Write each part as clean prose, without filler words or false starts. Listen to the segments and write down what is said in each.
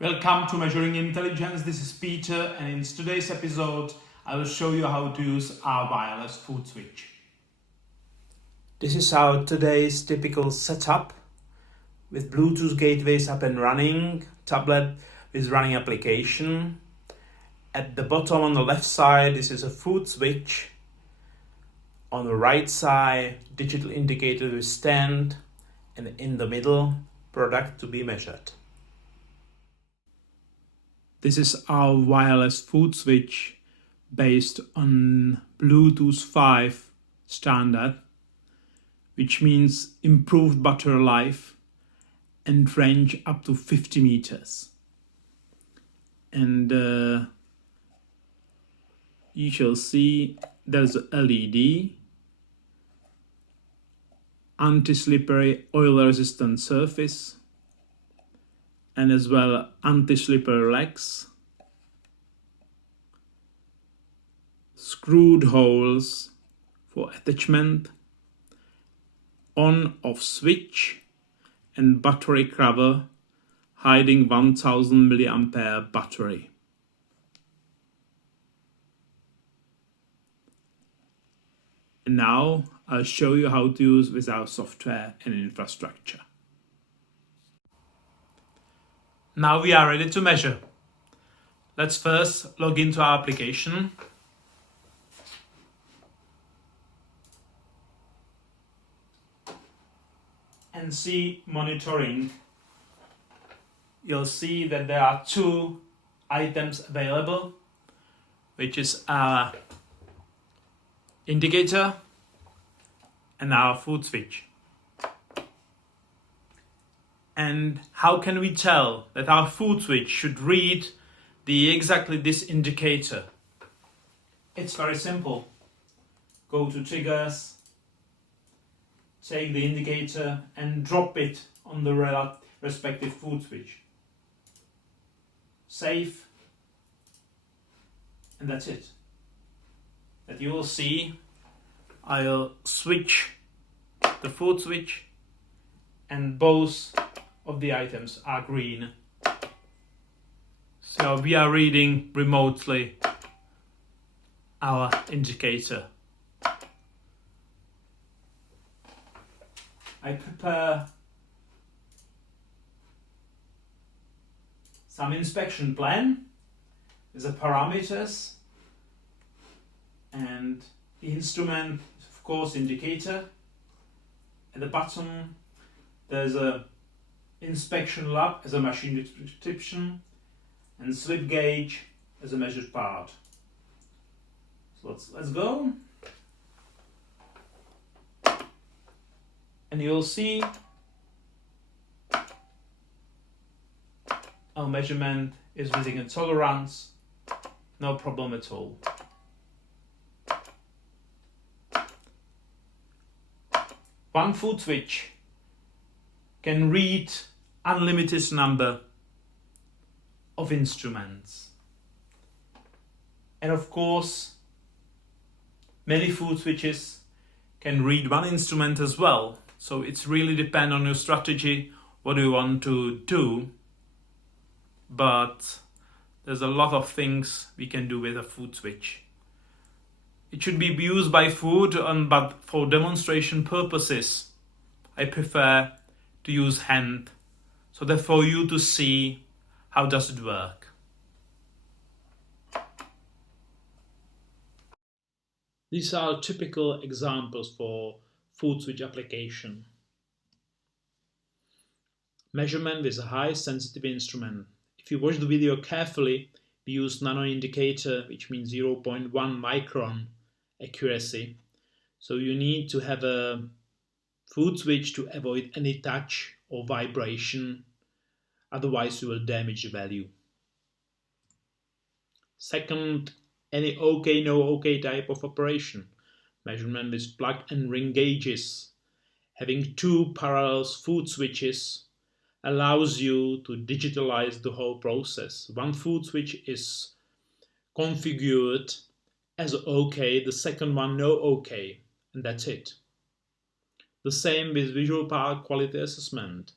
Welcome to Measuring Intelligence. This is Peter, and in today's episode I will show you how to use our wireless foot switch. This is our today's typical setup with Bluetooth gateways up and running, tablet with running application. At the bottom on the left side, this is a foot switch. On the right side, digital indicator with stand, and in the middle, product to be measured. This is our wireless foot switch based on Bluetooth 5 standard, which means improved battery life and range up to 50 meters. And you shall see there's a LED, anti-slippery oil-resistant surface, and as well anti-slippery legs, screwed holes for attachment, on-off switch, and battery cover hiding 1000 mAh battery. And now I'll show you how to use with our software and infrastructure. Now we are ready to measure. Let's first log into our application. And see monitoring. You'll see that there are two items available, which is our indicator and our foot switch. And how can we tell that our foot switch should read exactly this indicator? It's very simple. Go to triggers, take the indicator and drop it on the respective foot switch. Save, and that's it. That you will see, I'll switch the foot switch and both of the items are green. So we are reading remotely our indicator. I prepare some inspection plan with the parameters and the instrument, of course, indicator. At the bottom there's a inspection lab as a machine description and slip gauge as a measured part. So let's go. And you'll see our measurement is within a tolerance, no problem at all. One foot switch can read unlimited number of instruments. And of course, many foot switches can read one instrument as well. So it's really depend on your strategy, what you want to do. But there's a lot of things we can do with a foot switch. It should be used by foot, but for demonstration purposes, I prefer to use hand, so that for you to see how does it work. These are typical examples for foot switch application. Measurement with a high sensitivity instrument. If you watch the video carefully, we use nano indicator, which means 0.1 micron accuracy. So you need to have a foot switch to avoid any touch or vibration, otherwise you will damage the value. Second, any OK, no OK type of operation. Measurement with plug and ring gauges. Having two parallel foot switches allows you to digitalize the whole process. One foot switch is configured as OK, the second one no OK, and that's it. The same with visual power quality assessment.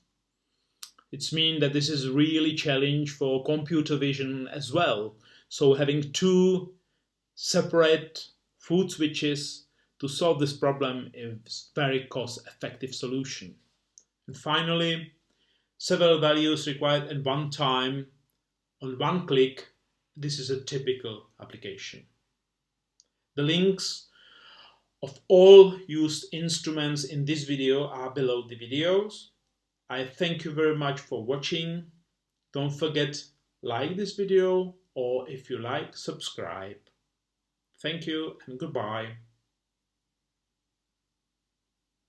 It means that this is really challenge for computer vision as well. So having two separate foot switches to solve this problem is very cost-effective solution. And finally, several values required at one time on one click. This is a typical application. The links of all used instruments in this video are below the videos. I thank you very much for watching. Don't forget, like this video, or if you like, subscribe. Thank you and goodbye.